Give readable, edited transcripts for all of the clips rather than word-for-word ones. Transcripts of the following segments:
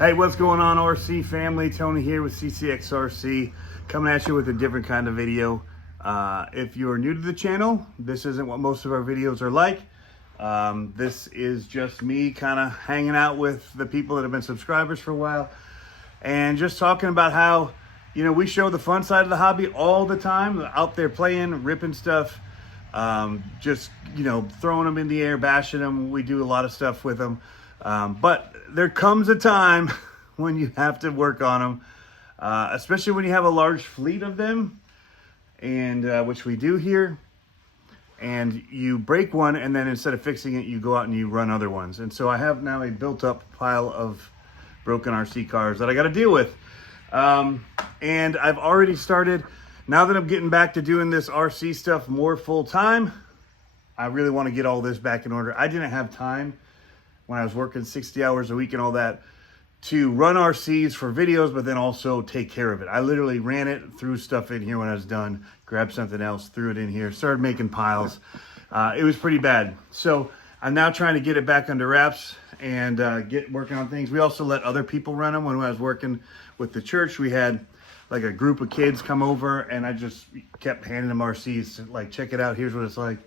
Hey, what's going on, RC family? Tony here with CCxRC, coming at you with a different kind of video. If you're new to the channel, this isn't what most of our videos are like. This is just me kind of hanging out with the people that have been subscribers for a while and just talking about how, you know, we show the fun side of the hobby all the time, out there playing, ripping stuff, just, you know, throwing them in the air, bashing them. We do a lot of stuff with them. But there comes a time when you have to work on them, especially when you have a large fleet of them, and which we do here. And you break one, and then instead of fixing it, you go out and you run other ones. And so I have now a built-up pile of broken RC cars that I got to deal with. And I've already started, now that I'm getting back to doing this RC stuff more full-time, I really want to get all this back in order. I didn't have time when I was working 60 hours a week and all that to run RCs for videos, but then also take care of it. I literally ran it, threw stuff in here when I was done, grabbed something else, threw it in here, started making piles. It was pretty bad. So I'm now trying to get it back under wraps and get working on things. We also let other people run them. When I was working with the church, we had like a group of kids come over, and I just kept handing them RCs, like, check it out, here's what it's like.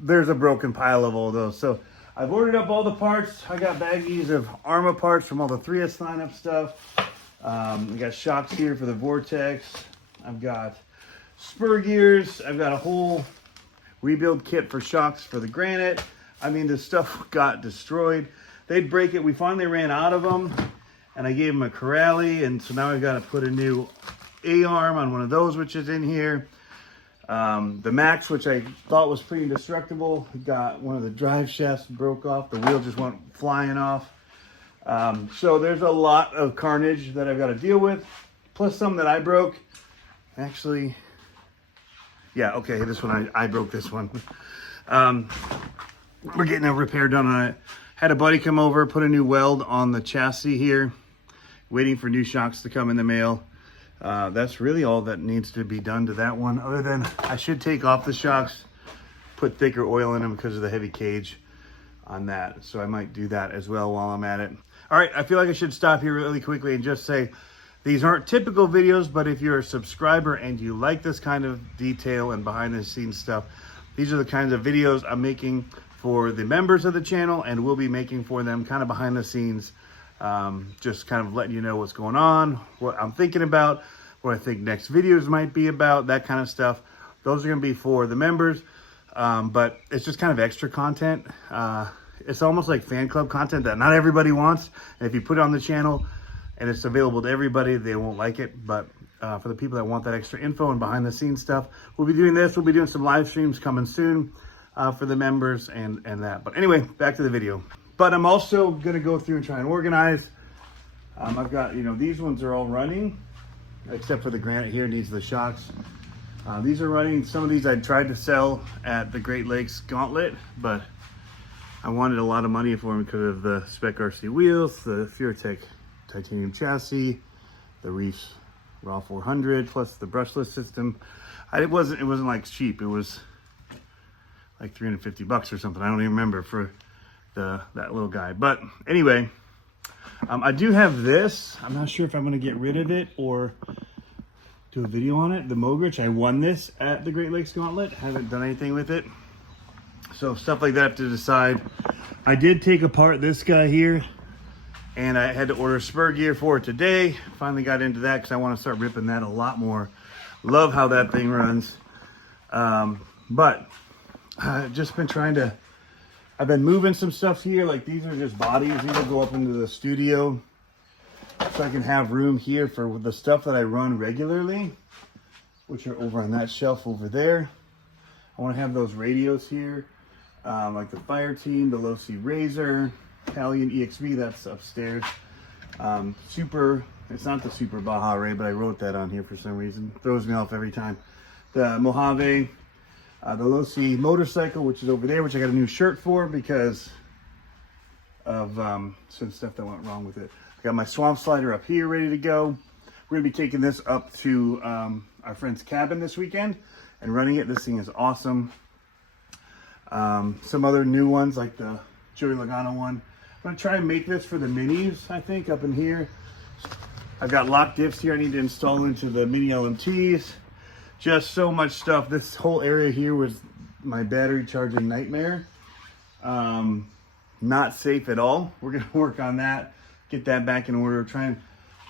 There's a broken pile of all those. So I've ordered up all the parts. I got baggies of Arma parts from all the 3S lineup stuff. We got shocks here for the Vortex. I've got spur gears. I've got a whole rebuild kit for shocks for the Granite. I mean, this stuff got destroyed. They'd break it. We finally ran out of them, and I gave them a Corrali, and so now I've got to put a new A-arm on one of those, which is in here. The Max, which I thought was pretty indestructible, got one of the drive shafts broke off. The wheel just went flying off. So there's a lot of carnage that I've got to deal with, plus some that I broke. Actually, yeah, okay, this one, I broke this one. We're getting a repair done on it. Had a buddy come over, put a new weld on the chassis here, waiting for new shocks to come in the mail. That's really all that needs to be done to that one, other than I should take off the shocks, put thicker oil in them because of the heavy cage on that. So I might do that as well while I'm at it. All right, I feel like I should stop here really quickly and just say these aren't typical videos, but if you're a subscriber and you like this kind of detail and behind the scenes stuff, these are the kinds of videos I'm making for the members of the channel, and will be making for them kind of behind the scenes. Just kind of letting you know what's going on, what I'm thinking about, what I think next videos might be about, that kind of stuff. Those are going to be for the members, but it's just kind of extra content. It's almost like fan club content that not everybody wants. And if you put it on the channel and it's available to everybody, they won't like it. But for the people that want that extra info and behind the scenes stuff, we'll be doing this. We'll be doing some live streams coming soon for the members and that. But anyway, back to the video. But I'm also going to go through and try and organize. I've got, you know, these ones are all running, except for the Granite here needs the shocks. These are running. Some of these I tried to sell at the Great Lakes Gauntlet, but I wanted a lot of money for them because of the CCxRC wheels, the Furatech titanium chassis, the Reefs Raw 400, plus the brushless system. It wasn't like cheap. It was like 350 bucks or something. I don't even remember for that little guy. But anyway, I do have this. I'm not sure if I'm going to get rid of it or do a video on it. The Mogridge, I won this at the Great Lakes Gauntlet. Haven't done anything with it. So stuff like that I have to decide. I did take apart this guy here, and I had to order spur gear for it today. Finally got into that because I want to start ripping that a lot more. Love how that thing runs. But I've just been trying to, I've been moving some stuff here. Like, these are just bodies. These will go up into the studio so I can have room here for the stuff that I run regularly, which are over on that shelf over there. I want to have those radios here, like the Fire Team, the Low C Razor, Italian EXV, that's upstairs. It's not the Super Baja Ray, but I wrote that on here for some reason. Throws me off every time. The Mojave, the Low C motorcycle, which is over there, which I got a new shirt for because of some stuff that went wrong with it. I got my Swamp Slider up here ready to go. We're gonna be taking this up to our friend's cabin this weekend and running it. This thing is awesome. Some other new ones like the Joey Logano one. gonna try and make this for the minis, I think, up in here. I've got lock diffs here I need to install into the mini LMTs. Just so much stuff. This whole area here was my battery charging nightmare. Not safe at all. We're gonna work on that, get that back in order, try and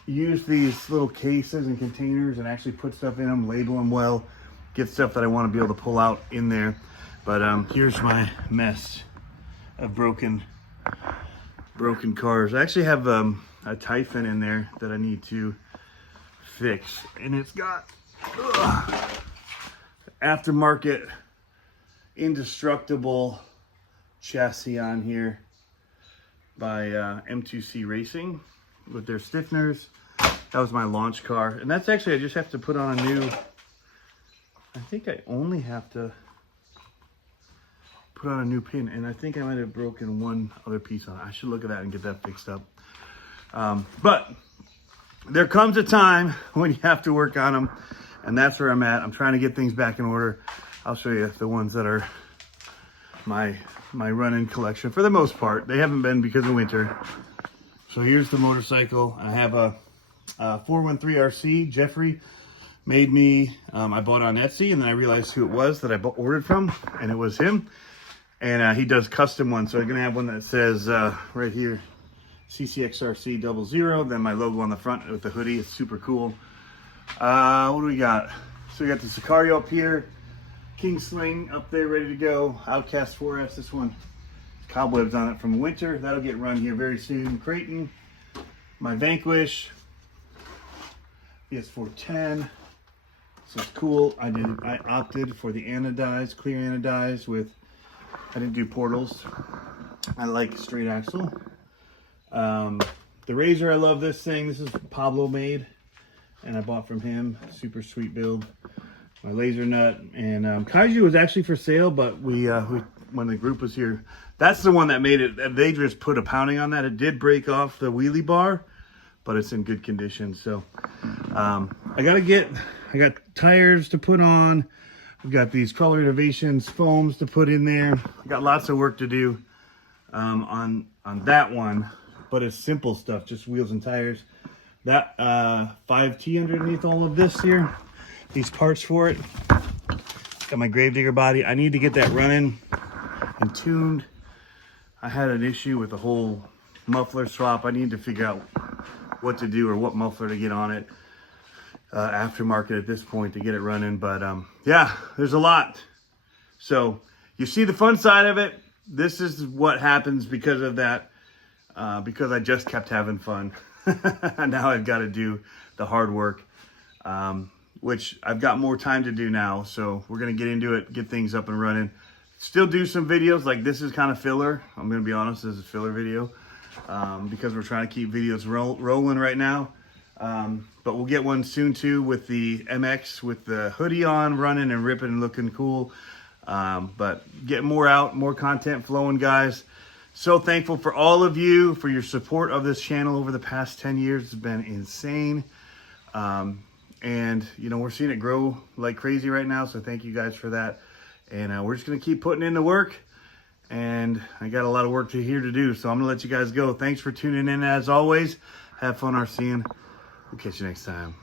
use these little cases and containers and actually put stuff in them, label them well, get stuff that I want to be able to pull out in there. But here's my mess of broken cars. I actually have a Typhon in there that I need to fix, and it's got aftermarket indestructible chassis on here by M2C Racing with their stiffeners. That was my launch car, and that's actually, I just have to put on a new, I think I only have to put on a new pin, and I think I might have broken one other piece on it. I should look at that and get that fixed up. But there comes a time when you have to work on them, and that's where I'm at. I'm trying to get things back in order. I'll show you the ones that are my run-in collection. For the most part, they haven't been because of winter. So here's the motorcycle. I have a 413RC. Jeffrey made me, I bought on Etsy, and then I realized who it was that I ordered from, and it was him. And he does custom ones. So I'm gonna have one that says right here, CCxRC 00, then my logo on the front with the hoodie. It's super cool. What do we got? So we got the Sicario up here, King Sling up there ready to go, Outcast 4S, this one, cobwebs on it from winter. That'll get run here very soon. Creighton, my Vanquish, PS410. So it's cool. I opted for the anodized, clear anodized with, I didn't do portals. I like straight axle. The Razor, I love this thing. This is Pablo made, and I bought from him. Super sweet build. My laser nut, and Kaiju was actually for sale, but we when the group was here, that's the one that made it. They just put a pounding on that. It did break off the wheelie bar, but it's in good condition. So I got tires to put on. I've got these Crawler Innovations foams to put in there. I got lots of work to do on that one, but it's simple stuff, just wheels and tires. That 5T underneath all of this here, these parts for it. Got my Gravedigger body. I need to get that running and tuned. I had an issue with the whole muffler swap. I need to figure out what to do or what muffler to get on it. Aftermarket at this point to get it running, but yeah, there's a lot. So you see the fun side of it. This is what happens because of that, because I just kept having fun. Now I've got to do the hard work, which I've got more time to do now. So we're gonna get into it, get things up and running. Still do some videos, like this is kind of filler. I'm gonna be honest, this is a filler video because we're trying to keep videos rolling right now. But we'll get one soon too with the MX with the hoodie on, running and ripping and looking cool. But get more out, more content flowing, guys. So thankful for all of you, for your support of this channel over the past 10 years. It's been insane. And you know, we're seeing it grow like crazy right now. So thank you guys for that. And we're just gonna keep putting in the work. And I got a lot of work here to do. So I'm gonna let you guys go. Thanks for tuning in as always. Have fun RCing. We'll catch you next time.